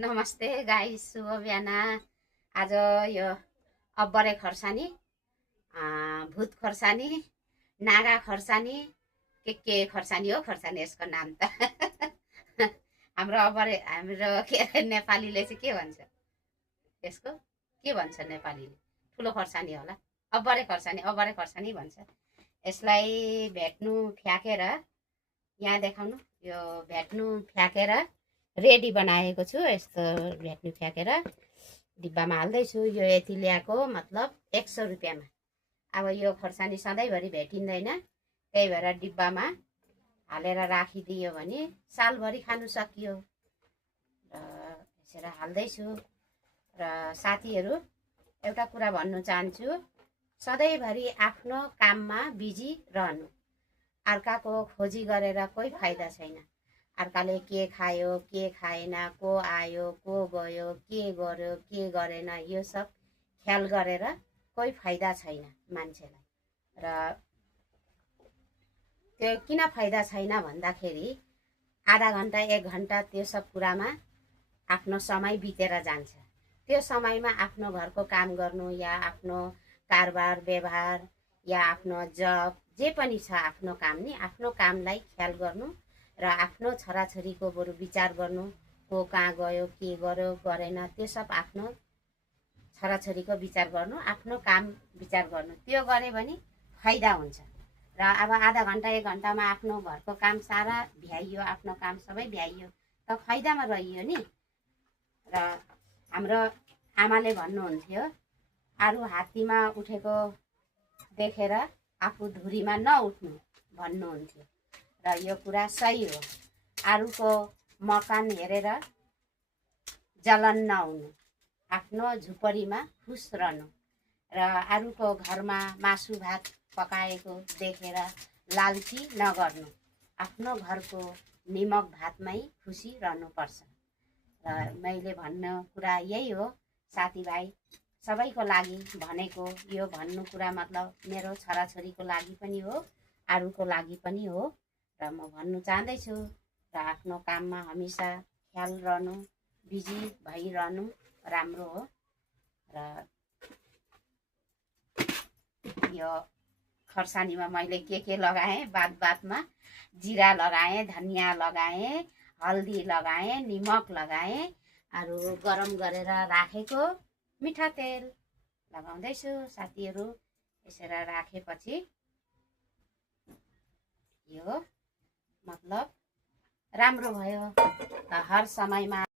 नमस्ते गाइस, शुभ बिहान। आज यो अब्बरे खर्सानी, भूत खर्सानी, नागा खर्सानी, के खर्सानी हो खर्सानी यसको नाम त हाम्रो के अरे नेपालीले चाहिँ के भन्छ यसको, के भन्छ नेपालीले? ठुलो खर्सानी होला, अब्बरे खर्सानी भन्छ यसलाई। भेट्नु फ्याकेर यहाँ देखाउनु, यो भेट्नु फ्याकेर रेडी बनाएको छु। यस्तो भेट्नु फ्याकेर डिब्बामा हाल्दैछु। यो यति ल्याएको मतलब 100 रुपियाँमा। अब यो खोर्सानी सधैँभरि भेटिँदैन, त्यही भएर डिब्बामा हालेर राखिदियो भने सालभरि खानु सकियो र यसरी हाल्दैछु। र साथीहरू, एउटा कुरा भन्नु चाहन्छु, सधैँभरि आफ्नो काममा बिजी रहनु, अर्काको खोजी गरेर कोही फाइदा छैन। अर्काले के खायो के खाएन, को आयो को गयो, के गर्यो के गरेन, यो सब ख्याल गरेर कोही फाइदा छैन मान्छेलाई। र त्यो किन फाइदा छैन भन्दाखेरि आधा घन्टा 1 घन्टा त्यो सब कुरामा आफ्नो समय बितेर जान्छ। त्यो समयमा आफ्नो घरको काम गर्नु या आफ्नो कारोबार व्यवहार या आफ्नो जब जे पनि छ आफ्नो काम नि, आफ्नो कामलाई ख्याल गर्नु र आफ्नो छोराछोरीको बरु विचार गर्नु, को कहाँ गयो के गर्यो गरेन, त्यो सब आफ्नो छोराछोरीको विचार गर्नु, आफ्नो काम विचार गर्नु। त्यो गरे भने फाइदा हुन्छ। र अब आधा घन्टा 1 घन्टामा आफ्नो घरको काम सारा भ्याइयो, आफ्नो काम सबै भ्याइयो त फाइदामा रहियो नि। र हाम्रो आमाले भन्नुहुन्थ्यो, आरू हात्तीमा उठेको देखेर आफू धुरीमा नउठ्नु भन्नुहुन्थ्यो। र यो कुरा सही हो। अरूको मकान हेरेर जलन नहुनु, आफ्नो झुपडीमा खुस रहनु। र अरूको घरमा मासु भात पकाएको देखेर लालची नगर्नु, आफ्नो घरको निमक भातमै खुसी रहनुपर्छ। र मैले भन्ने कुरा यही हो साथीभाइ, सबैको लागि भनेको। यो भन्नु कुरा मतलब मेरो छोराछोरीको लागि पनि हो, अरूको लागि पनि हो। र म भन्नु चाहदैछु, र आफ्नो काममा हमेसा ख्याल रहनु, बिजी भइरहनु राम्रो हो। र यो खर्सानीमा मैले के लगाएँ, बातमा जिरा लगाएँ, धनियाँ लगाएँ, हल्दी लगाएँ, निमक लगाएँ, अरू गरम गरेर राखेको मिठा तेल लगाउँदैछु साथीहरू। यसरी राखेपछि यो मतलब राम्रो भयो। हर समयमा